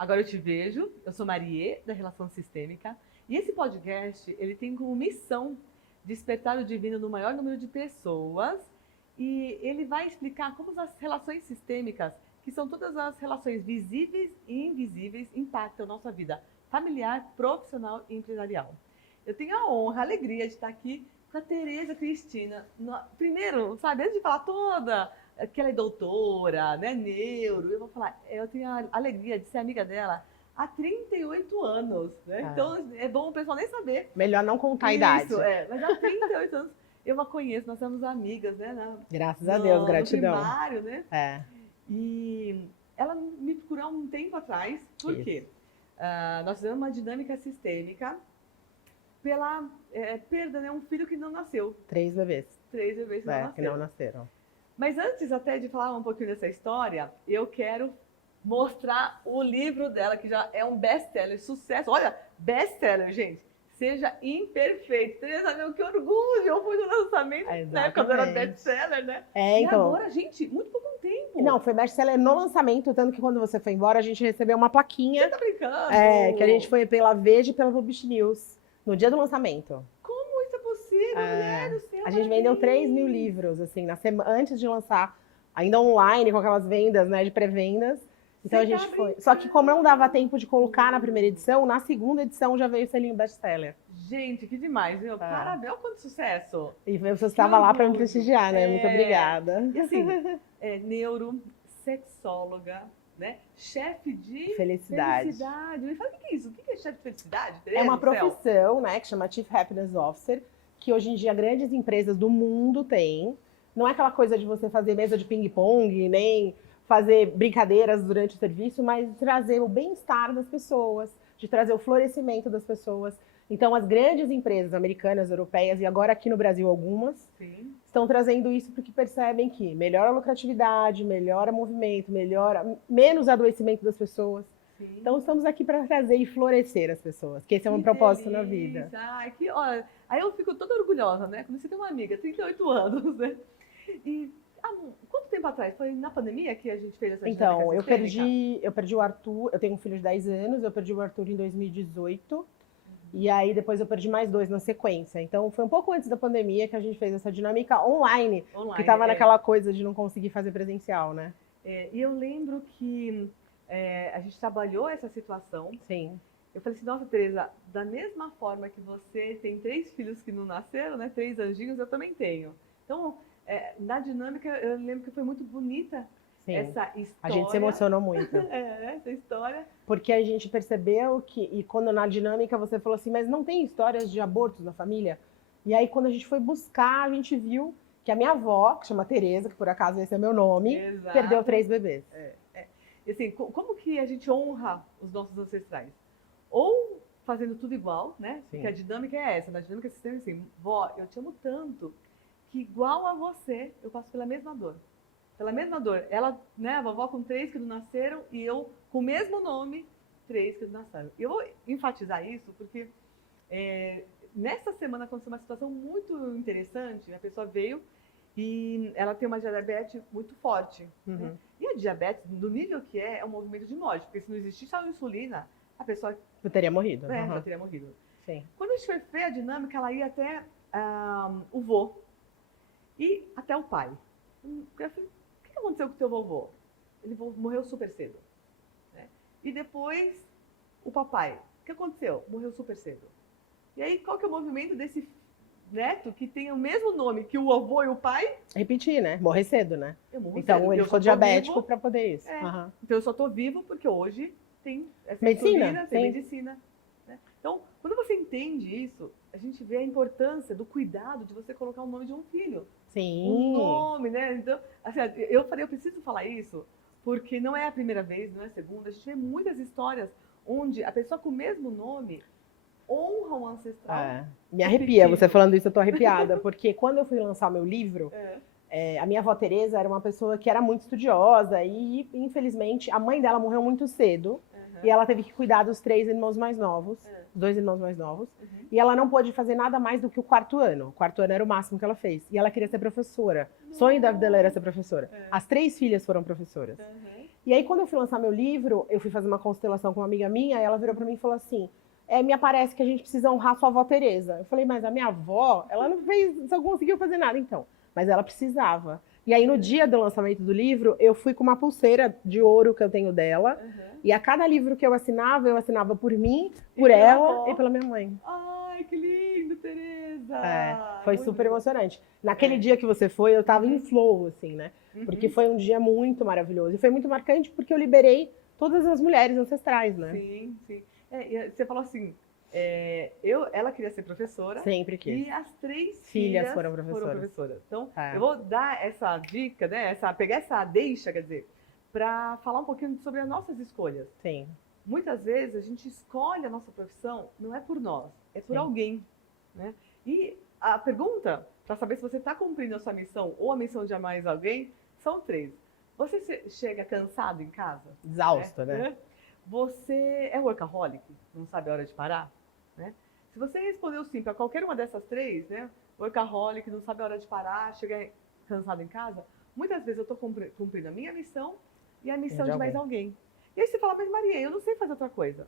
Agora eu te vejo, eu sou Marie, da Relação Sistêmica, e esse podcast, ele tem como missão despertar o divino no maior número de pessoas, e ele vai explicar como as relações sistêmicas, que são todas as relações visíveis e invisíveis, impactam a nossa vida familiar, profissional e empresarial. Eu tenho a honra, a alegria de estar aqui com a Tereza Cristina. Primeiro, sabe, antes de falar toda, que ela é doutora, né, neuro, eu vou falar, eu tenho a alegria de ser amiga dela há 38 anos, né? Então é bom o pessoal nem saber. Melhor não contar a idade. Isso, mas há 38 anos eu a conheço, nós somos amigas, né? Graças a Deus, gratidão. No primário, né? E ela me procurou há um tempo atrás, por quê? Nós fizemos uma dinâmica sistêmica pela perda, né? Um filho que não nasceu. 3 bebês. 3 bebês que não nasceram. Mas antes até de falar um pouquinho dessa história, eu quero mostrar o livro dela, que já é um best-seller, sucesso. Olha, best-seller, gente. Seja Imperfeito. Tereza, meu, que orgulho! Eu fui no lançamento, né? Quando era best-seller, né? E agora, gente, muito pouco tempo. Não, foi best-seller no lançamento, tanto que quando você foi embora, a gente recebeu uma plaquinha. Você tá brincando? Que a gente foi pela Veja e pela Publish News, no dia do lançamento. Como isso é possível, mulher do céu? A gente vendeu 3 mil livros, assim, antes de lançar, ainda online, com aquelas vendas, né, de pré-vendas. Então a gente foi. Só que como não dava tempo de colocar na primeira edição, na segunda edição já veio o selinho best-seller. Gente, que demais, viu? Parabéns, quanto sucesso! E você estava lá para me prestigiar, né? Muito obrigada. E assim, neuro, sexóloga, né? Chefe de felicidade. Me fala o que é isso? O que é chefe de felicidade? É uma profissão, né, que chama Chief Happiness Officer, que hoje em dia grandes empresas do mundo têm. Não é aquela coisa de você fazer mesa de ping-pong, nem fazer brincadeiras durante o serviço, mas de trazer o bem-estar das pessoas, de trazer o florescimento das pessoas. Então, as grandes empresas americanas, europeias e agora aqui no Brasil algumas, estão trazendo isso porque percebem que melhora a lucratividade, melhora o movimento, melhora menos adoecimento das pessoas. Sim. Então, estamos aqui para trazer e florescer as pessoas, que esse é um propósito na vida. Ai, olha, aí eu fico toda orgulhosa, né? Quando você tem uma amiga, 38 anos, né? E quanto tempo atrás? Foi na pandemia que a gente fez essa dinâmica? Então, eu perdi o Arthur, eu tenho um filho de 10 anos, eu perdi o Arthur em 2018. E aí depois eu perdi mais 2 na sequência. Então foi um pouco antes da pandemia que a gente fez essa dinâmica online que estava naquela coisa de não conseguir fazer presencial, né? E eu lembro que a gente trabalhou essa situação. Sim. Eu falei assim, nossa, Tereza, da mesma forma que você tem 3 filhos que não nasceram, né? 3 anjinhos, eu também tenho. Então, na dinâmica, eu lembro que foi muito bonita. Sim. Essa história. A gente se emocionou muito. Essa história. Porque a gente percebeu que, e quando na dinâmica você falou assim, mas não tem histórias de abortos na família? E aí quando a gente foi buscar, a gente viu que a minha avó, que chama Tereza, que por acaso esse é meu nome, perdeu 3 bebês. E assim, como que a gente honra os nossos ancestrais? Ou fazendo tudo igual, né? Sim. Porque a dinâmica é essa, na dinâmica sistema assim, vó, eu te amo tanto, que igual a você, eu passo pela mesma dor. Pela mesma dor. Ela, né, a vovó com 3 que não nasceram e eu com o mesmo nome, 3 que não nasceram. Eu vou enfatizar isso porque nessa semana aconteceu uma situação muito interessante. A pessoa veio e ela tem uma diabetes muito forte. Né? E a diabetes, do nível que é um movimento de morte. Porque se não existisse a insulina, a pessoa... Eu teria morrido. Já teria morrido. Sim. Quando a gente foi ver a dinâmica, ela ia até o vô e até o pai. Eu falei, o que aconteceu com o teu vovô? Ele morreu super cedo. Né? E depois, o papai. O que aconteceu? Morreu super cedo. E aí, qual que é o movimento desse neto que tem o mesmo nome que o avô e o pai? Repetir, né? Morrer cedo, né? Então, cedo, ele ficou diabético para poder isso. Então, eu só estou vivo porque hoje tem medicina. Tem medicina. Né? Então, quando você entende isso, a gente vê a importância do cuidado de você colocar o nome de um filho. Sim. Um nome, né? Então, assim, eu preciso falar isso, porque não é a primeira vez, não é a segunda. A gente vê muitas histórias onde a pessoa com o mesmo nome honra o ancestral. Me arrepia, você falando isso, eu tô arrepiada, porque quando eu fui lançar o meu livro, a minha avó Tereza era uma pessoa que era muito estudiosa e, infelizmente, a mãe dela morreu muito cedo. E ela teve que cuidar dos 3 irmãos mais novos, os 2 irmãos mais novos. E ela não pôde fazer nada mais do que o 4º ano. O 4º ano era o máximo que ela fez. E ela queria ser professora. O sonho da vida dela era ser professora. As 3 filhas foram professoras. E aí, quando eu fui lançar meu livro, eu fui fazer uma constelação com uma amiga minha, e ela virou pra mim e falou assim, me aparece que a gente precisa honrar sua avó Tereza. Eu falei, mas a minha avó, ela não fez, só conseguiu fazer nada, então. Mas ela precisava. E aí, no dia do lançamento do livro, eu fui com uma pulseira de ouro que eu tenho dela. E a cada livro que eu assinava por mim, por ela e pela minha mãe. Ai, que lindo, Tereza! Foi super emocionante. Naquele dia que você foi, eu tava em flow, assim, né? Porque foi um dia muito maravilhoso. E foi muito marcante porque eu liberei todas as mulheres ancestrais, né? Sim, sim. Você falou assim, ela queria ser professora. Sempre quis. E as 3 filhas foram professoras. Então, eu vou dar essa dica, né? Pegar essa deixa, quer dizer, para falar um pouquinho sobre as nossas escolhas. Sim. Muitas vezes a gente escolhe a nossa profissão, não é por nós, é por alguém, né? E a pergunta, para saber se você está cumprindo a sua missão ou a missão de mais alguém, são 3. Você chega cansado em casa? Exausto, né? Você é workaholic? Não sabe a hora de parar? Né? Se você respondeu sim para qualquer uma dessas 3, né? Workaholic, não sabe a hora de parar, chega cansado em casa, muitas vezes eu estou cumprindo a minha missão e a missão de mais alguém. E aí você fala, mas Maria, eu não sei fazer outra coisa.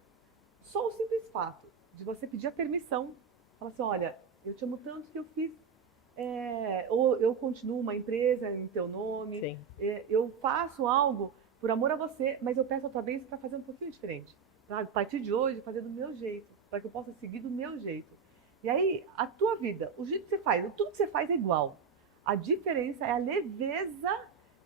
Só o simples fato de você pedir a permissão, falar assim, olha, eu te amo tanto que eu fiz, ou eu continuo uma empresa em teu nome, eu faço algo por amor a você, mas eu peço a tua bênção para fazer um pouquinho diferente. Pra, a partir de hoje, fazer do meu jeito, para que eu possa seguir do meu jeito. E aí, a tua vida, o jeito que você faz, tudo que você faz é igual. A diferença é a leveza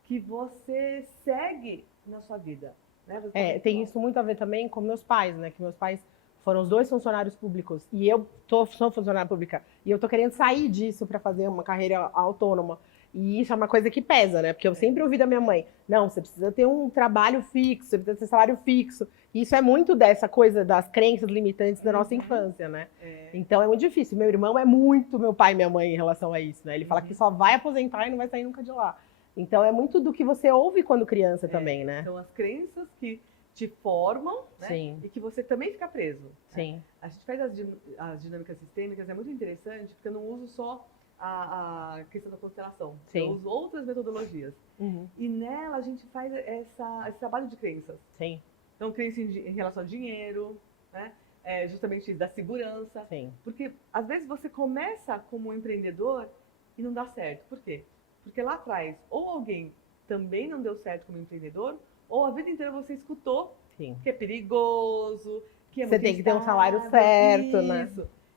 que você segue na sua vida. Né? Tem isso muito a ver também com meus pais, né? Que meus pais foram os 2 funcionários públicos e eu sou funcionária pública e eu tô querendo sair disso para fazer uma carreira autônoma. E isso é uma coisa que pesa, né? Porque eu sempre ouvi da minha mãe, não, você precisa ter um trabalho fixo, você precisa ter salário fixo. E isso é muito dessa coisa das crenças limitantes da nossa infância, né? Então é muito difícil. Meu irmão é muito meu pai e minha mãe em relação a isso, né? Ele fala que só vai aposentar e não vai sair nunca de lá. Então é muito do que você ouve quando criança também, né? São as crenças que te formam, né? Sim. E que você também fica preso. Sim. Né? A gente faz as dinâmicas sistêmicas, é muito interessante, porque eu não uso só a questão da constelação. Sim. Eu uso outras metodologias. E nela a gente faz esse trabalho de crenças. Sim. Então, crença em relação ao dinheiro, né? Justamente da segurança. Sim. Porque às vezes você começa como um empreendedor e não dá certo. Por quê? Porque lá atrás, ou alguém também não deu certo como empreendedor, ou a vida inteira você escutou que é perigoso, que é muito Você tem que ter um salário certo, né?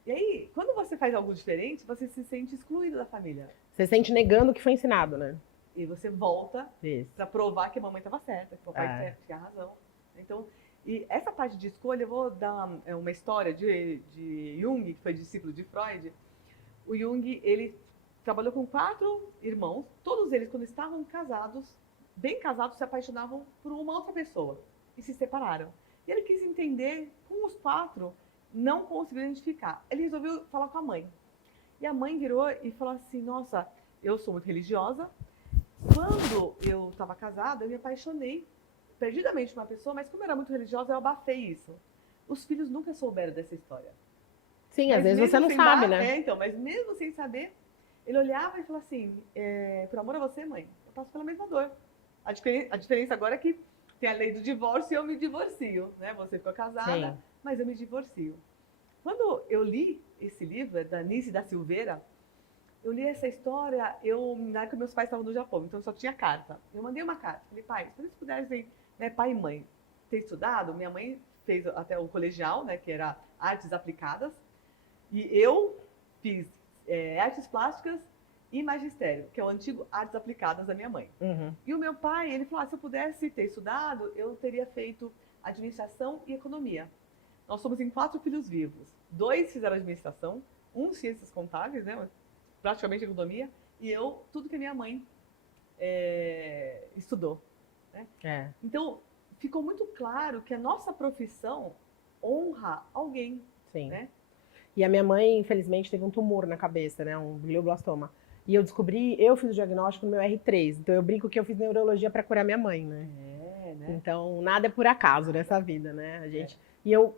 E aí, quando você faz algo diferente, você se sente excluído da família. Você se sente negando o que foi ensinado, né? E você volta para provar que a mamãe estava certa, que o papai tinha razão. Então, e essa parte de escolha, eu vou dar uma história de Jung, que foi discípulo de Freud. O Jung, ele trabalhou com 4 irmãos, todos eles, quando estavam casados, bem casados, se apaixonavam por uma outra pessoa e se separaram. E ele quis entender como os 4 não conseguiram identificar. Ele resolveu falar com a mãe. E a mãe virou e falou assim, nossa, eu sou muito religiosa. Quando eu estava casada, eu me apaixonei perdidamente por uma pessoa, mas como eu era muito religiosa, eu abafei isso. Os filhos nunca souberam dessa história. Sim, às vezes você não sabe, né? Então, mas mesmo sem saber, ele olhava e falou assim, por amor a você, mãe, eu passo pela mesma dor. A diferença agora é que tem a lei do divórcio e eu me divorcio, né? Você ficou casada, mas eu me divorcio. Quando eu li esse livro, da Nice da Silveira, eu li essa história, na época meus pais estavam no Japão, então só tinha carta. Eu mandei uma carta, falei, pai, se vocês pudessem, né, pai e mãe, ter estudado, minha mãe fez até o colegial, né, que era artes aplicadas, e eu fiz artes plásticas e magistério, que é o antigo artes aplicadas da minha mãe. E o meu pai, ele falou, se eu pudesse ter estudado, eu teria feito administração e economia. Nós somos em 4 filhos vivos. 2 fizeram administração, 1 ciências contábeis, né, praticamente economia, e eu, tudo que a minha mãe estudou. Né? Então, ficou muito claro que a nossa profissão honra alguém. Sim. Né? E a minha mãe, infelizmente, teve um tumor na cabeça, né, um glioblastoma. E eu fiz o diagnóstico no meu R3, então eu brinco que eu fiz neurologia para curar minha mãe, né? Né? Então, nada é por acaso nessa vida, né? A gente... E eu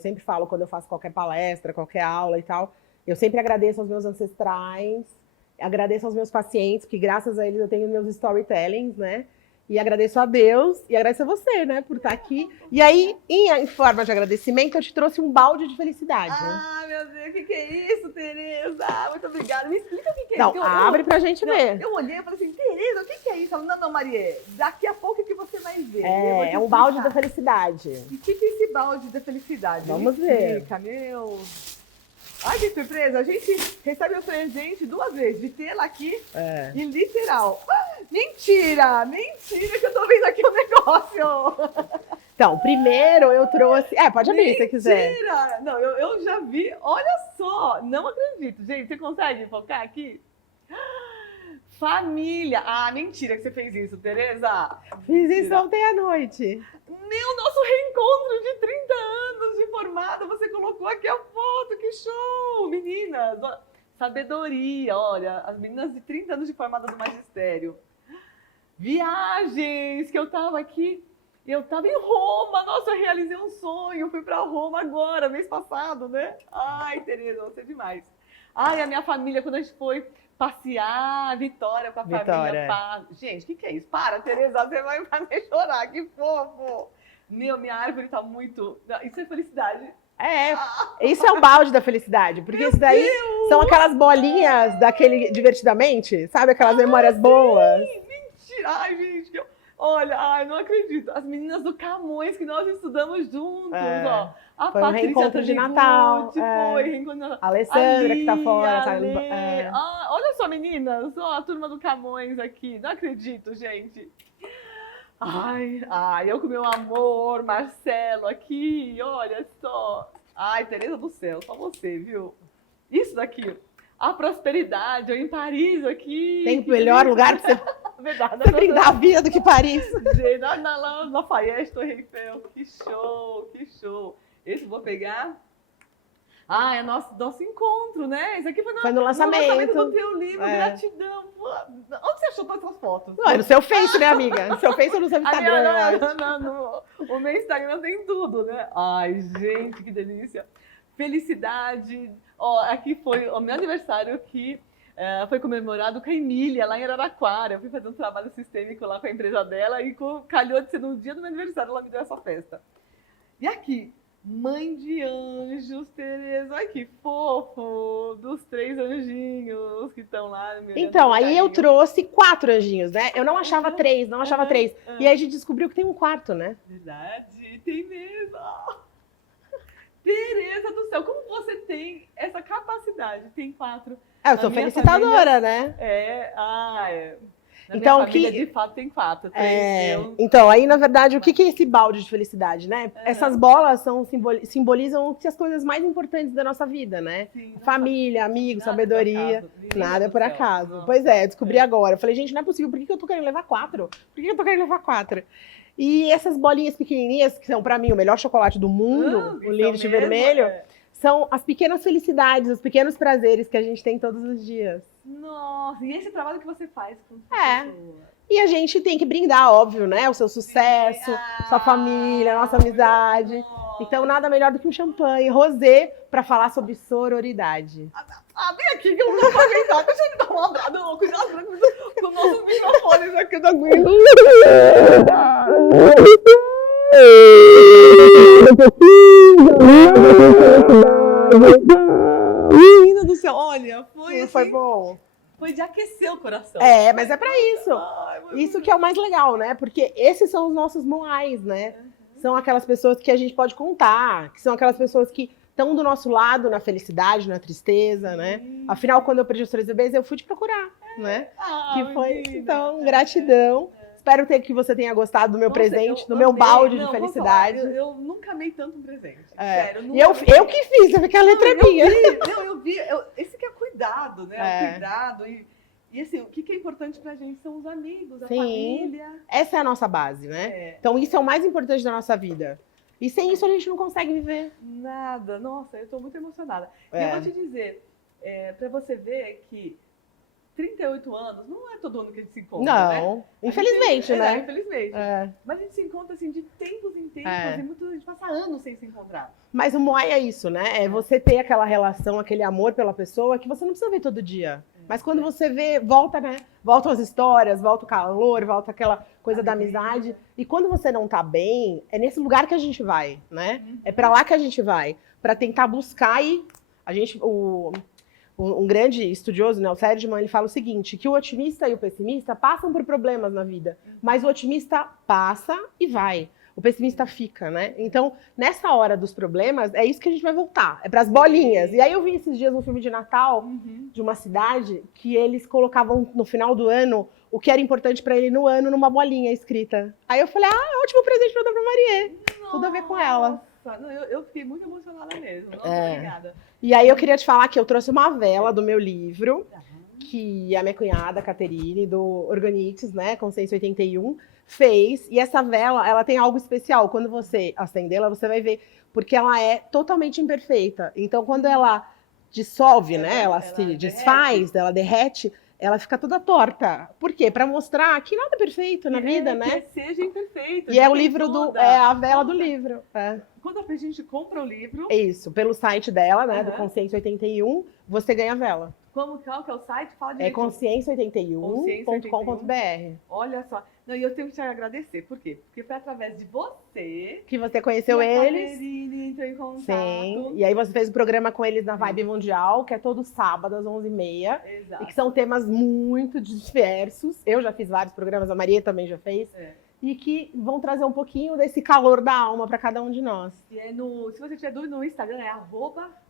sempre falo, quando eu faço qualquer palestra, qualquer aula e tal, eu sempre agradeço aos meus ancestrais, agradeço aos meus pacientes, que graças a eles eu tenho meus storytellings, né? E agradeço a Deus e agradeço a você, né, por estar aqui. E aí, em forma de agradecimento, eu te trouxe um balde de felicidade. Ah, meu Deus, o que é isso, Tereza? Muito obrigada. Me explica o que é Não, isso. abre pra gente ver. Eu olhei e falei assim, Tereza, o que é isso? Ela, não, Maria, daqui a pouco é que você vai ver. É um balde da felicidade. E o que é esse balde da felicidade? Vamos Me ver. explica, meu... Ai, que surpresa! A gente recebe o presente 2 vezes, de tê-la aqui e literal. Ah, mentira! Mentira que eu tô vendo aqui um negócio! Então, primeiro eu trouxe... pode abrir se você quiser. Mentira! Não, eu já vi. Olha só! Não acredito. Gente, você consegue focar aqui? Família! Ah, mentira que você fez isso, Tereza! Fiz isso ontem à noite. Meu, nosso reencontro de 30 anos de formada, você colocou aqui a foto, que show! Meninas, ó, sabedoria, olha, as meninas de 30 anos de formada do magistério. Viagens, que eu tava aqui, eu tava em Roma, nossa, eu realizei um sonho, fui pra Roma agora, mês passado, né? Ai, Tereza, você é demais. Ai, a minha família, quando a gente foi passear, Vitória com a família. Gente, o que é isso? Para, Tereza, você vai fazer chorar, que fofo. Meu, minha árvore tá muito... Isso é felicidade. Isso é o balde da felicidade, porque isso daí são aquelas bolinhas daquele Divertidamente, sabe? Aquelas memórias boas. Mentira! Ai, gente, olha, ai, não acredito. As meninas do Camões que nós estudamos juntos, ó. A foi um reencontro de Natal. Foi reencontro de Natal. A Alessandra, que tá fora. Olha só, meninas, ó, a turma do Camões aqui. Não acredito, gente. Ai, eu com meu amor, Marcelo aqui, olha só. Ai, Tereza do céu, só você, viu? Isso daqui, a prosperidade, eu em Paris aqui. Tem melhor lugar pra você brindar a vida do que Paris. Na Lafayette, Torre Eiffel, que show, que show. Esse eu vou pegar. É nosso encontro, né? Isso aqui foi no lançamento do teu livro, gratidão. Onde você achou todas essas fotos? Não, é no seu Face, né, amiga? No seu Face ou no seu Instagram? Não. O meu Instagram tem tudo, né? Ai, gente, que delícia. Felicidade. Ó, aqui foi o meu aniversário que foi comemorado com a Emília, lá em Araraquara. Eu fui fazer um trabalho sistêmico lá com a empresa dela e calhou de ser no dia do meu aniversário, ela me deu essa festa. E aqui, Mãe de Anjos, Tereza, ai que fofo, dos 3 anjinhos que estão lá. Então, aí eu trouxe 4 anjinhos, né? Eu não achava 3, não achava 3. E aí a gente descobriu que tem um quarto, né? Verdade, tem mesmo. Tereza do céu, como você tem essa capacidade? Tem 4. Eu sou felicitadora, família, né? Na então, minha família, de fato, tem 4. Então, aí, na verdade, o que é esse balde de felicidade, né? Essas bolas simbolizam as coisas mais importantes da nossa vida, né? Sim, família, amigos, sabedoria. Nada é por acaso. Pois é, descobri agora. Eu falei, gente, não é possível. Por que eu tô querendo levar 4? Por que eu tô querendo levar 4? E essas bolinhas pequenininhas, que são, pra mim, o melhor chocolate do mundo, o Lindt vermelho, são as pequenas felicidades, os pequenos prazeres que a gente tem todos os dias. Nossa, e esse trabalho que você faz com pessoa? E a gente tem que brindar, óbvio, né? O seu sucesso, sua família, a nossa amizade. Então, nada melhor do que um champanhe rosé para falar sobre sororidade. Vem aqui que eu não vou aproveitar. Deixa eu me dar um abraço com nossos microfones aqui da Gwen. Menina do céu, olha, foi bom. Foi de aquecer o coração. Mas é pra isso. Isso que é o mais legal, né? Porque esses são os nossos moais, né? São aquelas pessoas que a gente pode contar, que são aquelas pessoas que estão do nosso lado na felicidade, na tristeza, né? Afinal, quando eu perdi os 3 bebês, eu fui te procurar, né? Que foi, então, gratidão. Espero que você tenha gostado do meu presente, do meu balde de felicidade. Eu nunca amei tanto um presente. Sério, e eu que fiz, porque a letra é minha. Eu vi. Esse que é cuidado, né? O cuidado. E assim, o que é importante pra gente são os amigos, a família. Essa é a nossa base, né? Então isso é o mais importante da nossa vida. E sem isso a gente não consegue viver. Nada. Nossa, eu tô muito emocionada. E eu vou te dizer, pra você ver que 38 anos, não é todo ano que a gente se encontra, né? Infelizmente, né? Infelizmente. Mas a gente se encontra, assim, de tempos em tempos, e a gente passa anos sem se encontrar. Mas o Moai é isso, né? É você ter aquela relação, aquele amor pela pessoa que você não precisa ver todo dia. Mas quando você vê, volta, né? Voltam as histórias, volta o calor, volta aquela coisa da amizade. E quando você não tá bem, é nesse lugar que a gente vai, né? É pra lá que a gente vai, pra tentar buscar e a gente, um grande estudioso, né, o Seligman, ele fala o seguinte, que o otimista e o pessimista passam por problemas na vida, mas o otimista passa e vai. O pessimista fica, né? Então, nessa hora dos problemas, é isso que a gente vai voltar. É pras bolinhas. E aí eu vi esses dias um filme de Natal de uma cidade que eles colocavam no final do ano o que era importante pra ele no ano numa bolinha escrita. Aí eu falei, é ótimo presente pra dar pra Marie. Tudo a ver com ela. Nossa, eu fiquei muito emocionada mesmo. Nossa, obrigada. E aí eu queria te falar que eu trouxe uma vela do meu livro, que a minha cunhada, Caterine, do Organics, né, Consciência 81, fez. E essa vela, ela tem algo especial. Quando você acendê-la, você vai ver, porque ela é totalmente imperfeita. Então, quando ela dissolve, né, ela se desfaz, ela derrete, ela fica toda torta. Por quê? Pra mostrar que nada é perfeito na vida, né? Que seja imperfeito. E é o livro é a vela do livro. Quando a gente compra o livro... Isso, pelo site dela, né, do Consciência 81, você ganha a vela. Qual que é o site? Fala É direitinho. consciência81.com.br. Olha só. Não, e eu tenho que te agradecer. Por quê? Porque foi através de você que você conheceu que a eles. Caterine entrou em contato. Sim. E aí você fez o programa com eles na Vibe Mundial, que é todo sábado às 11h30. Exato. E que são temas muito diversos. Eu já fiz vários programas, a Maria também já fez. E que vão trazer um pouquinho desse calor da alma para cada um de nós. E é se você tiver dúvida no Instagram, é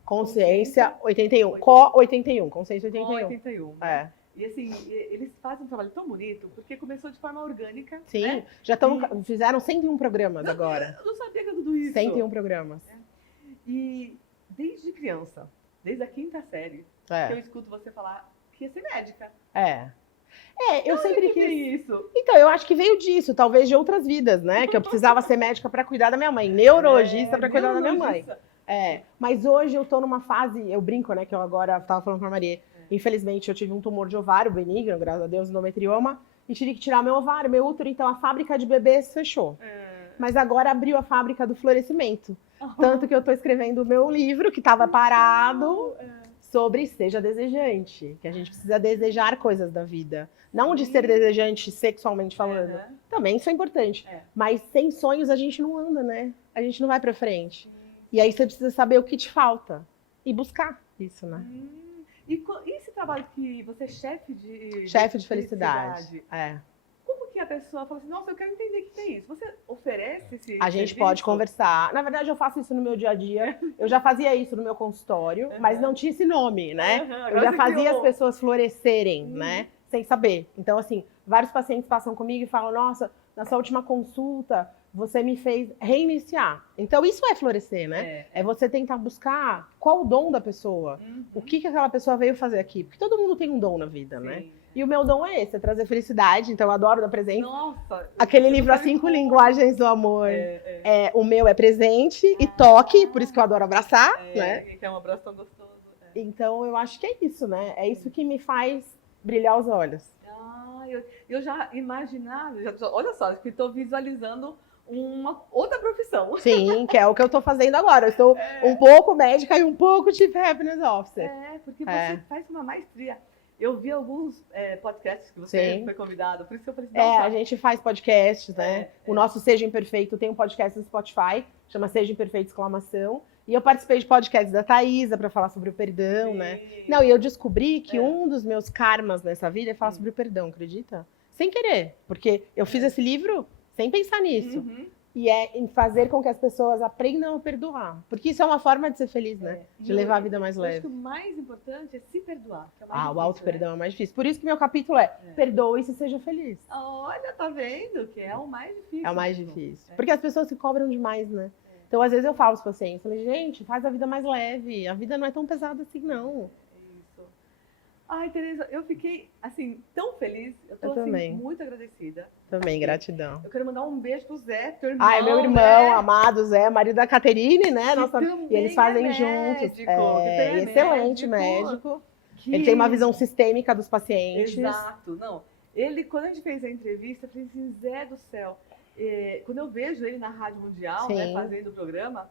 @Consciência81. Co81, Consciência81. Co81. Né? E assim, eles fazem um trabalho tão bonito, porque começou de forma orgânica. Sim, né? já fizeram 101 programas agora. Eu não sabia que era tudo isso. 101 programas. E desde criança, desde a 5ª série, que eu escuto você falar que ia ser médica. Eu sempre quis isso. Então, eu acho que veio disso, talvez de outras vidas, né? Que eu precisava ser médica para cuidar da minha mãe, neurologista para cuidar da minha mãe. Mas hoje eu tô numa fase, eu brinco, né, que eu agora tava falando pra Maria, infelizmente eu tive um tumor de ovário benigno, graças a Deus, endometrioma, e tive que tirar meu ovário, meu útero, então a fábrica de bebês fechou. Mas agora abriu a fábrica do florescimento. Tanto que eu tô escrevendo o meu livro, que tava parado, sobre Seja Desejante, que a gente precisa desejar coisas da vida. Não de ser desejante sexualmente falando. Também isso é importante. Mas sem sonhos a gente não anda, né? A gente não vai pra frente. E aí você precisa saber o que te falta e buscar isso, né? E esse trabalho que você é chefe de felicidade. Como que a pessoa fala assim, nossa, eu quero entender o que é isso? Você oferece esse A gente pode conversar. Na verdade, eu faço isso no meu dia a dia. Eu já fazia isso no meu consultório, mas não tinha esse nome, né? Eu já fazia as pessoas florescerem, né? Sem saber. Então, assim, vários pacientes passam comigo e falam, nossa, na sua última consulta, você me fez reiniciar. Então, isso é florescer, né? É você tentar buscar qual o dom da pessoa. O que aquela pessoa veio fazer aqui. Porque todo mundo tem um dom na vida, né? E o meu dom é esse, é trazer felicidade. Então, eu adoro dar presente. Nossa! Aquele livro, As 5 Linguagens do Amor. O meu é presente e toque, por isso que eu adoro abraçar, né? Que é um abraço tão gostoso. Então, eu acho que é isso, né? É isso que me faz brilhar os olhos. Eu já imaginava, olha só, que estou visualizando uma outra profissão. Sim, que é o que eu estou fazendo agora. Eu estou um pouco médica e um pouco Chief Happiness Officer. Porque você faz uma maestria. Eu vi alguns podcasts que você foi convidado, por isso que eu falei assim, a gente faz podcasts, né? O nosso Seja Imperfeito tem um podcast no Spotify, chama Seja Imperfeito, exclamação. E eu participei de podcasts da Thaisa para falar sobre o perdão, né? Não, e eu descobri que um dos meus karmas nessa vida é falar sobre o perdão, acredita? Sem querer, porque eu fiz esse livro sem pensar nisso. E é em fazer com que as pessoas aprendam a perdoar. Porque isso é uma forma de ser feliz, né? De levar a vida mais leve. Eu acho que o mais importante é se perdoar. Que é mais o difícil, auto-perdão é mais difícil. Por isso que meu capítulo é perdoe-se e seja feliz. Olha, tá vendo? Que é o mais difícil. É o mais difícil. Porque as pessoas se cobram demais, né? Então, às vezes eu falo aos pacientes, falei, gente, faz a vida mais leve. A vida não é tão pesada assim, não. Isso. Ai, Tereza, eu fiquei, assim, tão feliz. Eu tô, também. Muito agradecida. Também, gratidão. Eu quero mandar um beijo pro Zé, teu irmão. Meu irmão, amado Zé, marido da Caterine, né? E eles fazem juntos. Excelente médico. Ele tem uma visão sistêmica dos pacientes. Exato. Não, ele, quando a gente fez a entrevista, eu falei assim, Zé do céu. Quando eu vejo ele na Rádio Mundial, né, fazendo o programa,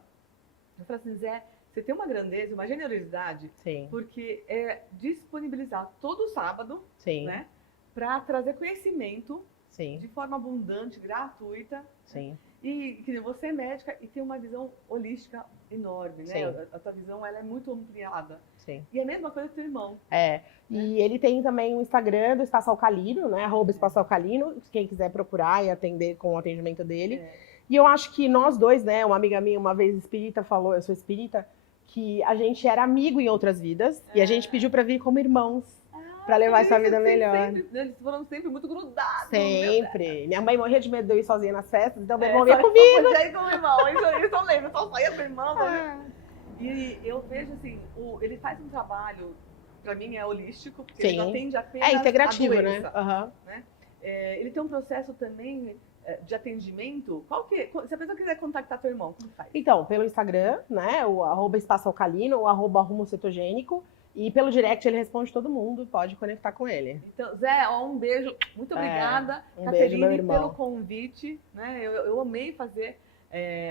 eu falo assim, Zé, você tem uma grandeza, uma generosidade, porque é disponibilizar todo sábado, né, para trazer conhecimento Sim, de forma abundante, gratuita. sim, E que nem você é médica e tem uma visão holística enorme, né? Sim. A tua visão ela é muito ampliada. sim. E é a mesma coisa do teu irmão. E ele tem também o Instagram do Espaço Alcalino, né? @Espaço Alcalino, quem quiser procurar e atender com o atendimento dele. É. E eu acho que nós dois, né? Uma amiga minha, uma vez espírita, falou, eu sou espírita, que a gente era amigo em outras vidas e a gente pediu pra vir como irmãos, pra levar essa vida melhor. Eles foram sempre muito grudados. Sempre. Minha mãe morria de medo de eu ir sozinha nas festas, então meu irmão só ia comigo. podia ir com o irmão. Isso eu lembro, só saía com o irmão. E eu vejo assim, ele faz um trabalho, pra mim é holístico, porque ele não atende apenas integrativo, a doença, né? né? Ele tem um processo também de atendimento. Se a pessoa quiser contactar teu irmão, como faz? Então, pelo Instagram, né? O @Espaço Alcalino, o @Rumo Cetogênico. E pelo direct ele responde todo mundo, pode conectar com ele. Então, Zé, um beijo, muito obrigada, beijo, meu Caterine, irmão. pelo convite. Né? Eu amei fazer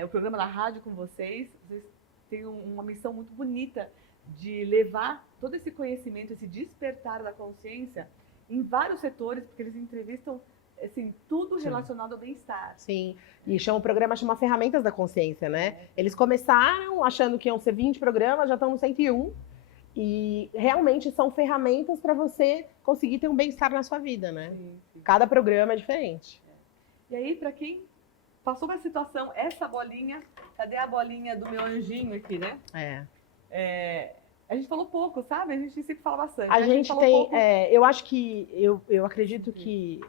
o programa na rádio com vocês. Vocês têm uma missão muito bonita de levar todo esse conhecimento, esse despertar da consciência em vários setores, porque eles entrevistam assim, tudo relacionado ao bem-estar. Sim, e o programa chama Ferramentas da Consciência, né? Eles começaram achando que iam ser 20 programas, já estão no 101. E realmente são ferramentas para você conseguir ter um bem-estar na sua vida, né? Sim. Cada programa é diferente. E aí, para quem passou uma situação, essa bolinha, cadê a bolinha do meu anjinho aqui, né? A gente falou pouco, sabe? A gente sempre fala bastante. A gente tem, pouco. eu acho que, eu acredito que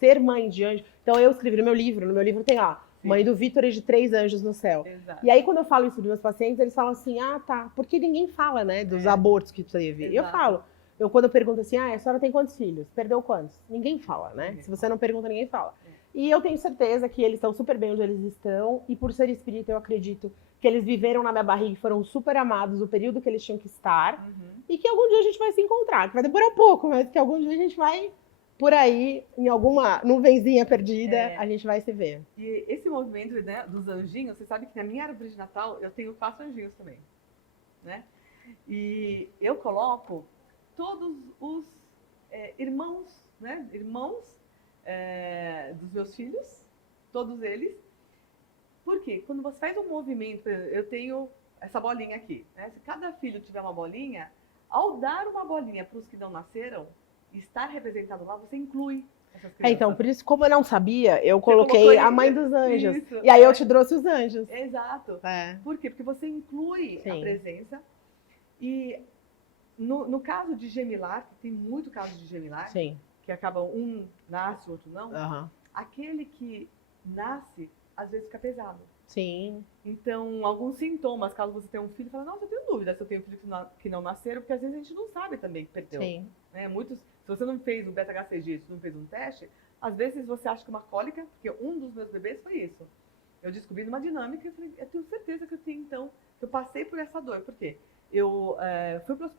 ser mãe de anjo... Então eu escrevi no meu livro tem lá, Mãe do Vitor e de 3 anjos no céu. Exato. E aí, quando eu falo isso dos meus pacientes, eles falam assim, tá, porque ninguém fala, né, dos abortos que teve. Exato. Eu falo, quando eu pergunto assim, a senhora tem quantos filhos? Perdeu quantos? Ninguém fala, né? Se você não pergunta, ninguém fala. E eu tenho certeza que eles estão super bem onde eles estão, e por ser espírita, eu acredito que eles viveram na minha barriga e foram super amados o período que eles tinham que estar, e que algum dia a gente vai se encontrar, que vai demorar pouco, mas que algum dia a gente vai... Por aí, em alguma nuvenzinha perdida, a gente vai se ver. E esse movimento, né, dos anjinhos, você sabe que na minha árvore de Natal eu tenho 4 anjinhos também, né? E eu coloco todos os irmãos, né? Irmãos dos meus filhos, todos eles. Por quê? Quando você faz um movimento, eu tenho essa bolinha aqui, né? Se cada filho tiver uma bolinha, ao dar uma bolinha para os que não nasceram, estar representado lá, você inclui essas crianças. Então, por isso, como eu não sabia, eu coloquei a Mãe dos Anjos. Isso. E aí eu te trouxe os anjos. Exato. Por quê? Porque você inclui a presença. E no caso de gemilar, tem muito caso de gemilar, que acaba um nasce, o outro não. Aquele que nasce, às vezes fica pesado. Sim. Então, alguns sintomas, caso você tenha um filho, fala, nossa, eu tenho dúvida se eu tenho filhos que não nasceram, porque às vezes a gente não sabe também que perdeu. Sim. Né? Se você não fez um beta-HCG, se não fez um teste, às vezes você acha que é uma cólica, porque um dos meus bebês foi isso. Eu descobri numa dinâmica e falei, eu tenho certeza que eu tenho, então, que eu passei por essa dor. Por quê? Eu fui pro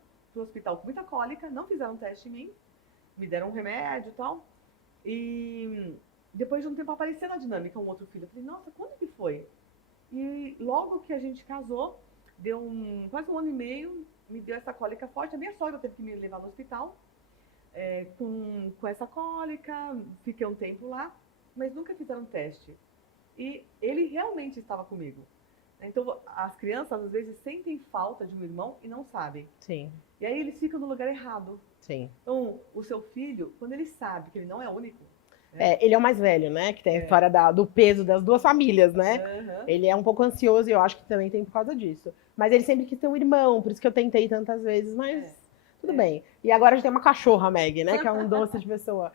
hospital com muita cólica, não fizeram um teste em mim, me deram um remédio e tal, e depois de um tempo apareceu na dinâmica um outro filho. Eu falei, nossa, quando que foi? E logo que a gente casou, deu quase 1 ano e meio, me deu essa cólica forte. A minha sogra teve que me levar no hospital com essa cólica, fiquei um tempo lá, mas nunca fizeram teste. E ele realmente estava comigo. Então, as crianças, às vezes, sentem falta de um irmão e não sabem. Sim. E aí eles ficam no lugar errado. Sim. Então, o seu filho, quando ele sabe que ele não é único... ele é o mais velho, né? Que tem a história do peso das duas famílias, né? Ele é um pouco ansioso e eu acho que também tem por causa disso. Mas ele sempre quis ter um irmão, por isso que eu tentei tantas vezes, mas tudo bem. E agora a gente tem uma cachorra, Meg, né? Que é um doce de pessoa.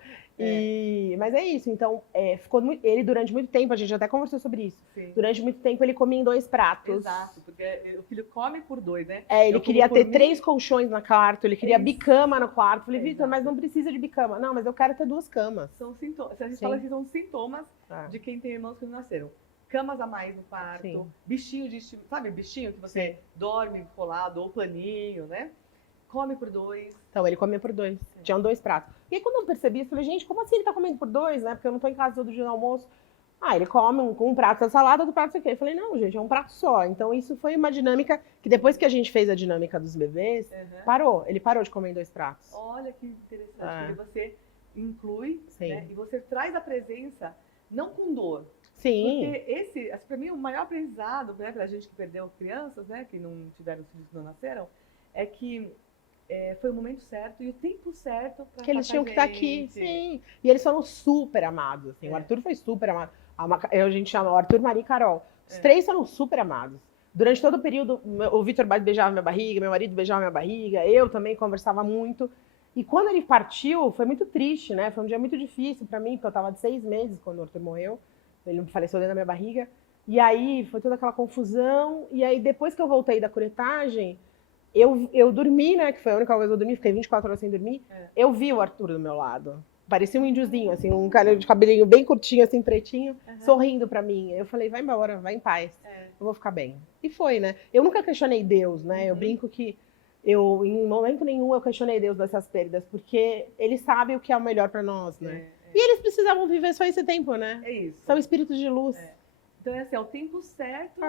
Mas é isso, então, ele durante muito tempo, a gente até conversou sobre isso. Sim. Durante muito tempo ele comia em 2 pratos. Exato, porque o filho come por 2, né? Ele queria ter 3 colchões no quarto, ele queria bicama no quarto. Falei, Vitor, mas não precisa de bicama. Não, mas eu quero ter 2 camas. São sintomas, a gente fala que são sintomas de quem tem irmãos que não nasceram. Camas a mais no quarto, bichinho de estilo, sabe bichinho que você dorme colado, ou paninho, né? Come por 2. Então, ele comia por 2. Tinham 2 pratos. E aí, quando eu percebi, eu falei, gente, como assim ele tá comendo por 2, né? Porque eu não tô em casa todo dia no almoço. Ele come um prato de salada, outro prato de quê? Eu falei, não, gente, é um prato só. Então, isso foi uma dinâmica que depois que a gente fez a dinâmica dos bebês, parou. Ele parou de comer em 2 pratos. Olha que interessante. Porque você inclui, Sim. né? E você traz a presença não com dor. Sim. Porque esse, para mim, o maior aprendizado, né, pra gente que perdeu crianças, né, que não tiveram filhos que não nasceram, é que foi o momento certo e o tempo certo para Que eles tinham que estar aqui, sim. E eles foram super amados, assim. O Arthur foi super amado. A gente chama o Arthur, Maria e Carol. Os três foram super amados. Durante todo o período, o Vitor beijava minha barriga, meu marido beijava minha barriga, eu também conversava muito. E quando ele partiu, foi muito triste, né? Foi um dia muito difícil para mim, porque eu estava de 6 meses quando o Arthur morreu. Ele faleceu dentro da minha barriga. E aí foi toda aquela confusão. E aí depois que eu voltei da curetagem, eu dormi, né? Que foi a única coisa que eu dormi, fiquei 24 horas sem dormir. Eu vi o Arthur do meu lado. Parecia um índiozinho, assim, um cara de cabelinho bem curtinho, assim, pretinho, sorrindo pra mim. Eu falei, vai embora, vai em paz. Eu vou ficar bem. E foi, né? Eu nunca questionei Deus, né? Eu brinco que em momento nenhum, eu questionei Deus dessas perdas, porque Ele sabe o que é o melhor pra nós, né? E eles precisavam viver só esse tempo, né? É isso. São espíritos de luz. Então, é assim, é o tempo certo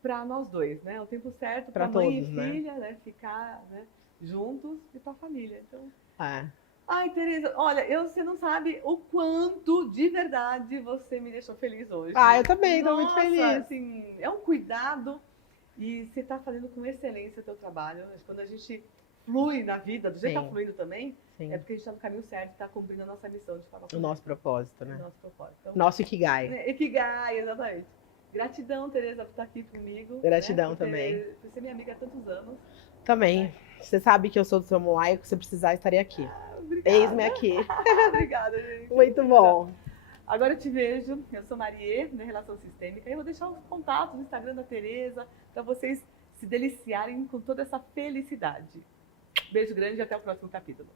para nós dois, né? O tempo certo para todos, mãe e filha, né? Ficar, né, juntos e para a família. Então, ai, Tereza, olha, você não sabe o quanto de verdade você me deixou feliz hoje. Eu também, tô muito feliz. Assim, é um cuidado e você está fazendo com excelência o seu trabalho. Quando a gente flui na vida, do jeito que está fluindo também, é porque a gente está no caminho certo e está cumprindo a nossa missão de falar com o nosso propósito, né? O nosso propósito. Então, nosso Ikigai. Ikigai, exatamente. Gratidão, Tereza, por estar aqui comigo. Gratidão, né? também. Por ser minha amiga há tantos anos. Também. Você sabe que eu sou do seu Moai, se você precisar, estarei aqui. Obrigada. Eis-me aqui. Obrigada, gente. Muito bom. Agora eu te vejo. Eu sou Marie, da Relação Sistêmica. E eu vou deixar os contatos no Instagram da Tereza para vocês se deliciarem com toda essa felicidade. Beijo grande e até o próximo capítulo.